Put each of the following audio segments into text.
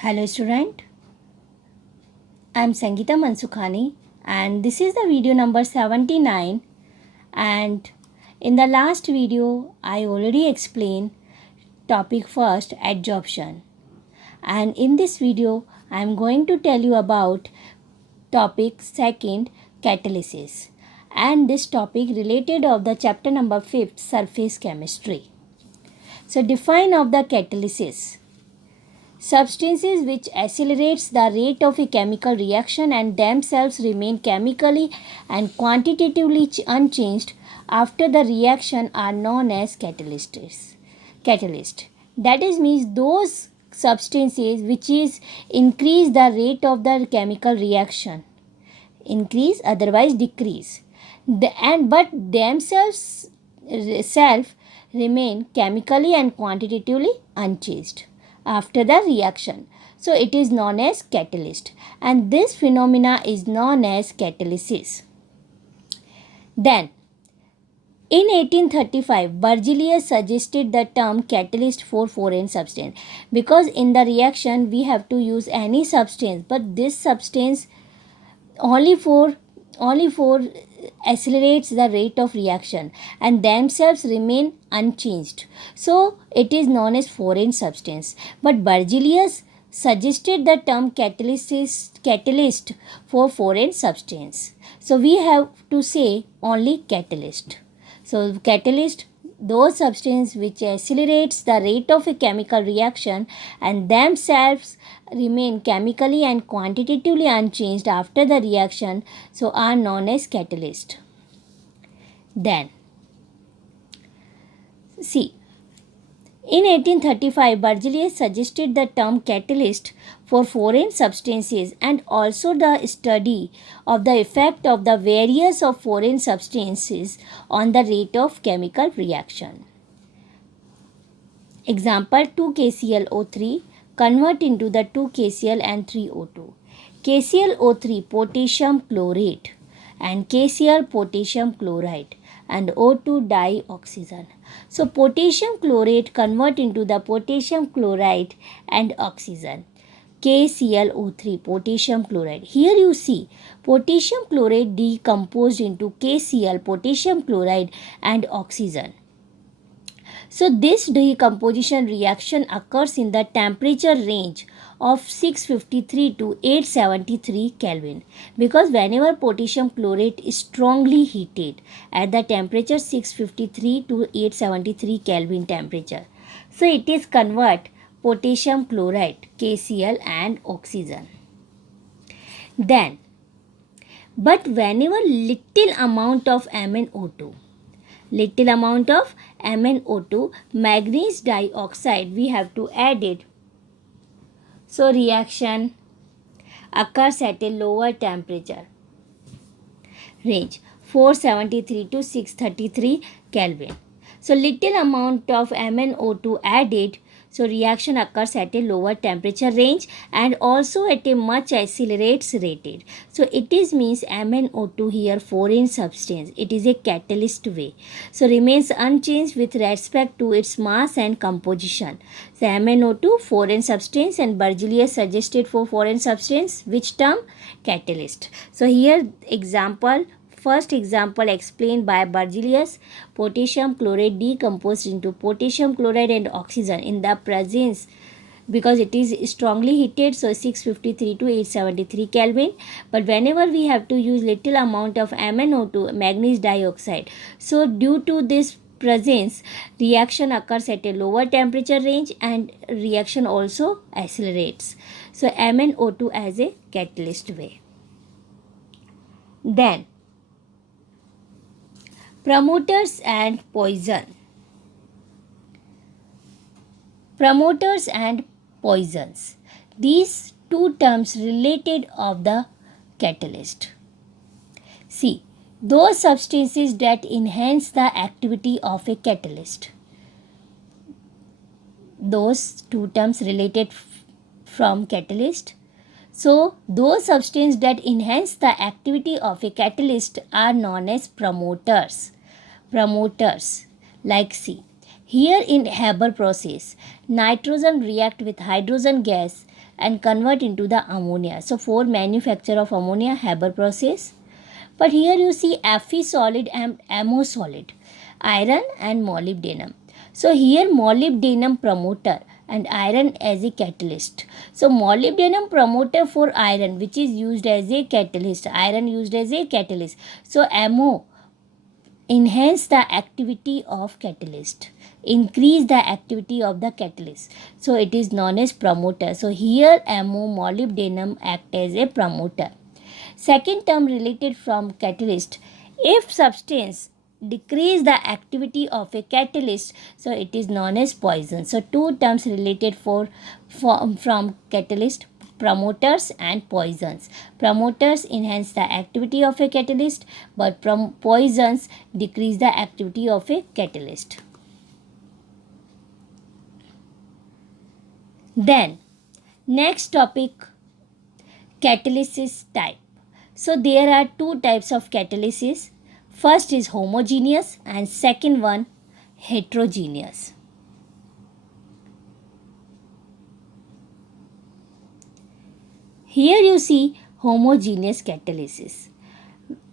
Hello student, I am Sangeeta Mansukhani and this is the video number 79, and in the last video I already explained topic first, adsorption, and in this video I am going to tell you about topic second, catalysis, and this topic related of the chapter number 5, surface chemistry. So define of the catalysis. Substances which accelerates the rate of a chemical reaction and themselves remain chemically and quantitatively unchanged after the reaction are known as catalysts. Catalyst. That is means those substances which is increase the rate of the chemical reaction. Increase, otherwise decrease. But themselves self remain chemically and quantitatively unchanged after the reaction. So it is known as catalyst, and this phenomena is known as catalysis. Then in 1835, Berzelius suggested the term catalyst for foreign substance, because in the reaction we have to use any substance, but this substance only for accelerates the rate of reaction and themselves remain unchanged, so it is known as foreign substance. But Berzelius suggested the term catalyst for foreign substance, so we have to say only catalyst. So catalyst, those substances which accelerates the rate of a chemical reaction and themselves remain chemically and quantitatively unchanged after the reaction, so are known as catalyst. Then see, in 1835, Berzelius suggested the term catalyst for foreign substances and also the study of the effect of the various of foreign substances on the rate of chemical reaction. Example, 2KClO3 convert into the 2KCl and 3O2. KClO3 potassium chlorate and KCl potassium chloride and O2 dioxygen. So potassium chlorate convert into the potassium chloride and oxygen. KClO3 potassium chloride. Here you see potassium chloride decomposed into KCl potassium chloride and oxygen. So this decomposition reaction occurs in the temperature range of 653 to 873 Kelvin, because whenever potassium chlorate is strongly heated at the temperature 653 to 873 Kelvin temperature, so it is convert potassium chloride, KCl and oxygen. Then, but whenever little amount of MnO2, manganese dioxide, we have to add it. So reaction occurs at a lower temperature range 473 to 633 Kelvin. So little amount of MnO2 added, so reaction occurs at a lower temperature range and also at a much accelerates rated. So it is means MnO2 here foreign substance. It is a catalyst way. So remains unchanged with respect to its mass and composition. So MnO2 foreign substance, and Berzelius suggested for foreign substance which term? Catalyst. So here example. First example explained by Berzelius, potassium chloride decomposed into potassium chloride and oxygen in the presence, because it is strongly heated, so 653 to 873 Kelvin. But whenever we have to use little amount of MnO2, manganese dioxide, so due to this presence, reaction occurs at a lower temperature range and reaction also accelerates. So MnO2 as a catalyst way. Then promoters and poison. Promoters and poisons. These two terms related of the catalyst. See, those substances that enhance the activity of a catalyst. Those two terms related from catalyst. So, those substances that enhance the activity of a catalyst are known as promoters. Promoters, like see, here in Haber process, nitrogen react with hydrogen gas and convert into the ammonia. So for manufacture of ammonia, Haber process. But here you see Fe solid and MO solid, iron and molybdenum. So here molybdenum promoter and iron as a catalyst. So molybdenum promoter for iron, which is used as a catalyst, iron used as a catalyst. So MO enhance the activity of catalyst, increase the activity of the catalyst, so it is known as promoter. So here MO molybdenum act as a promoter. Second term related from catalyst, if substance decrease the activity of a catalyst, so it is known as poison. So two terms related from catalyst, promoters and poisons. Promoters enhance the activity of a catalyst, but poisons decrease the activity of a catalyst. Then next topic, catalysis type. So there are two types of catalysis. First is homogeneous and second one heterogeneous. Here you see homogeneous catalysis.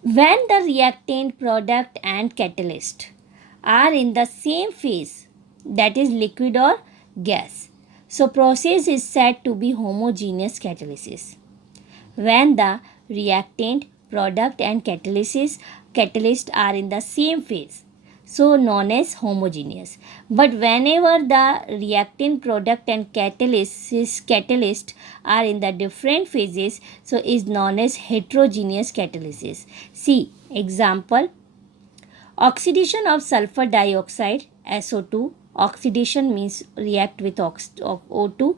When the reactant, product and catalyst are in the same phase, that is liquid or gas, so process is said to be homogeneous catalysis. When the reactant, product and catalyst are in the same phase, so known as homogeneous. But whenever the reactant, product and catalyst are in the different phases, so is known as heterogeneous catalysis. See example, oxidation of sulfur dioxide SO2. Oxidation means react with O2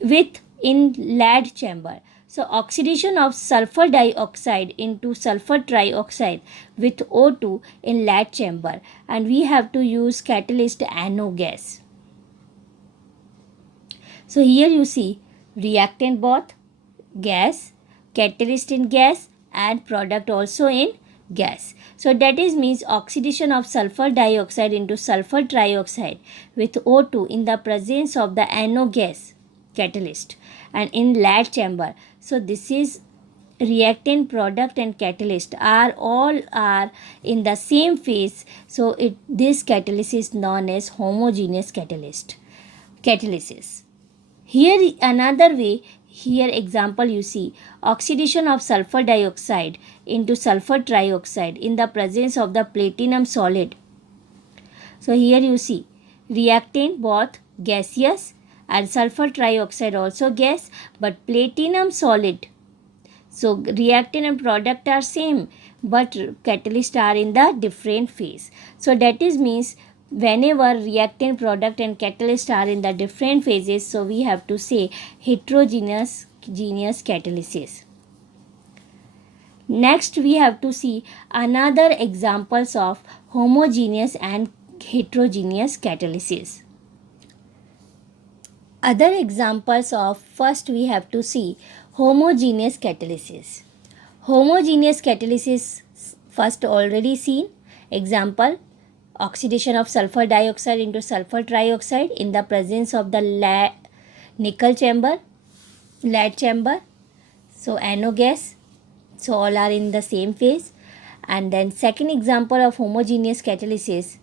with in lead chamber. So oxidation of sulfur dioxide into sulfur trioxide with O2 in lead chamber, and we have to use catalyst NO gas. So here you see reactant both gas, catalyst in gas and product also in gas. So that is means oxidation of sulfur dioxide into sulfur trioxide with O2 in the presence of the NO gas catalyst and in lead chamber. So this is reactant, product and catalyst are in the same phase. So this catalysis is known as homogeneous catalysis. Here another way, here example you see oxidation of sulfur dioxide into sulfur trioxide in the presence of the platinum solid. So here you see reactant both gaseous and sulfur trioxide also gas, but platinum solid. So reactant and product are same, but catalyst are in the different phase. So that is means whenever reactant, product and catalyst are in the different phases, so we have to say heterogeneous catalysis. Next we have to see another examples of homogeneous and heterogeneous catalysis. Other examples of, first we have to see homogeneous catalysis. Homogeneous catalysis first already seen. Example, oxidation of sulfur dioxide into sulfur trioxide in the presence of the lead chamber. So NO gas. So all are in the same phase. And then second example of homogeneous catalysis,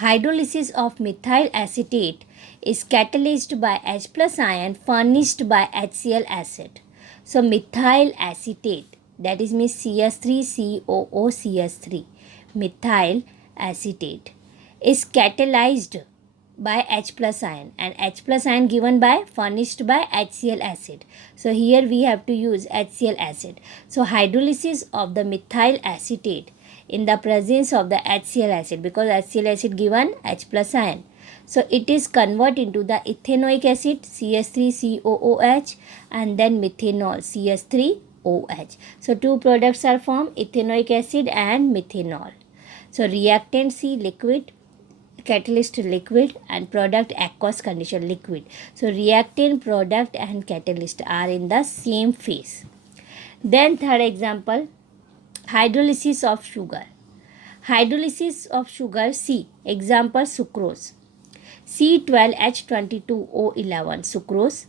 hydrolysis of methyl acetate is catalyzed by H plus ion furnished by HCl acid. So methyl acetate, that is means CS3COOCS3, methyl acetate is catalyzed by H plus ion, and H plus ion given by furnished by HCl acid. So here we have to use HCl acid. So hydrolysis of the methyl acetate in the presence of the HCl acid, because HCl acid given H plus ion. So it is converted into the ethanoic acid CS3COOH and then methanol CS3OH. So two products are formed, ethanoic acid and methanol. So reactant C liquid, catalyst liquid and product aqueous condition liquid. So reactant, product and catalyst are in the same phase. Then third example, hydrolysis of sugar. Hydrolysis of sugar C, example sucrose. C12H22O11 sucrose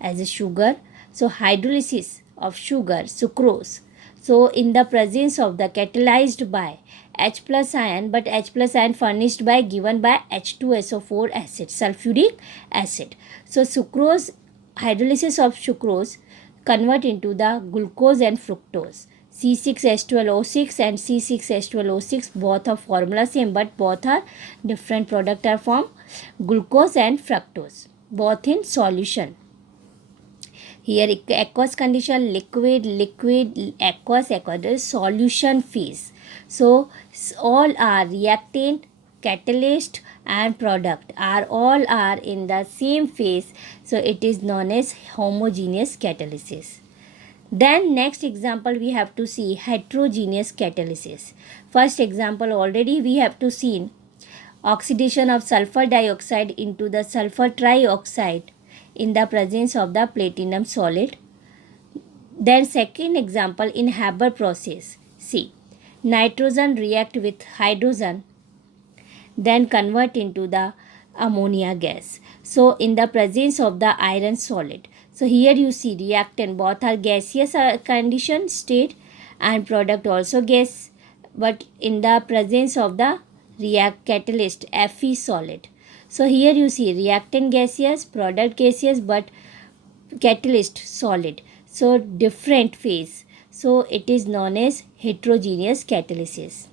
as a sugar. So hydrolysis of sugar sucrose. So in the presence of the catalyzed by H plus ion, but H plus ion furnished by given by H2SO4 acid, sulfuric acid. So sucrose, hydrolysis of sucrose convert into the glucose and fructose. C6H12O6 and C6H12O6 both are formula same, but both are different product are from glucose and fructose, both in solution. Here aqueous condition, liquid, aqueous, solution phase. So all are reactant, catalyst and product all are in the same phase. So it is known as homogeneous catalysis. Then next example we have to see heterogeneous catalysis. First example already we have to see oxidation of sulfur dioxide into the sulfur trioxide in the presence of the platinum solid. Then second example in Haber process. See, nitrogen react with hydrogen, then convert into the ammonia gas. So in the presence of the iron solid. So here you see reactant both are gaseous condition state and product also gas, but in the presence of the catalyst Fe solid. So here you see reactant gaseous, product gaseous, but catalyst solid. So different phase. So it is known as heterogeneous catalysis.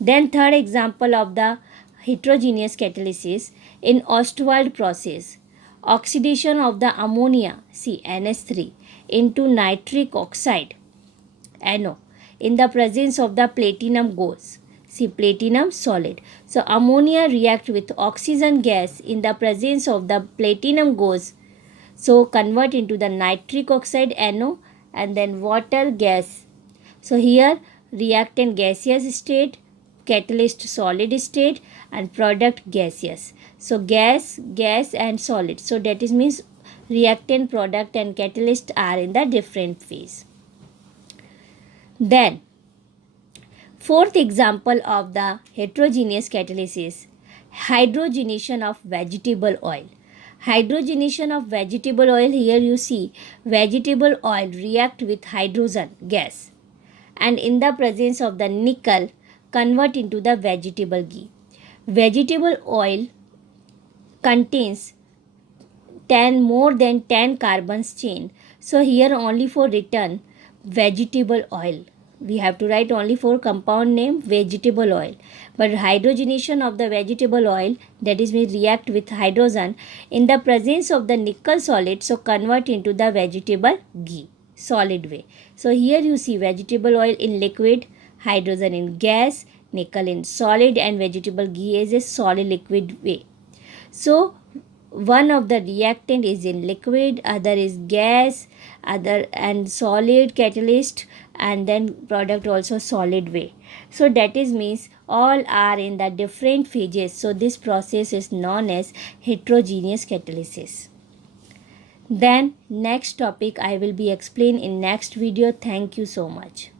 Then third example of the heterogeneous catalysis in Ostwald process. Oxidation of the ammonia, see NH3, into nitric oxide, NO, in the presence of the platinum goes. See platinum solid. So ammonia react with oxygen gas in the presence of the platinum goes. So convert into the nitric oxide NO and then water gas. So here reactant gaseous state, catalyst solid state and product gaseous. So gas and solid. So that is means reactant, product and catalyst are in the different phase. Then fourth example of the heterogeneous catalysis, hydrogenation of vegetable oil. Hydrogenation of vegetable oil, here you see vegetable oil react with hydrogen gas and in the presence of the nickel convert into the vegetable ghee. Vegetable oil contains more than 10 carbons chain. So here only for written vegetable oil. We have to write only for compound name vegetable oil. But hydrogenation of the vegetable oil, that is means react with hydrogen in the presence of the nickel solid, so convert into the vegetable ghee solid way. So here you see vegetable oil in liquid, hydrogen in gas, nickel in solid and vegetable ghee is a solid liquid way. So one of the reactant is in liquid, other is gas, other and solid catalyst and then product also solid way. So that is means all are in the different phases. So this process is known as heterogeneous catalysis. Then next topic I will be explain in next video. Thank you so much.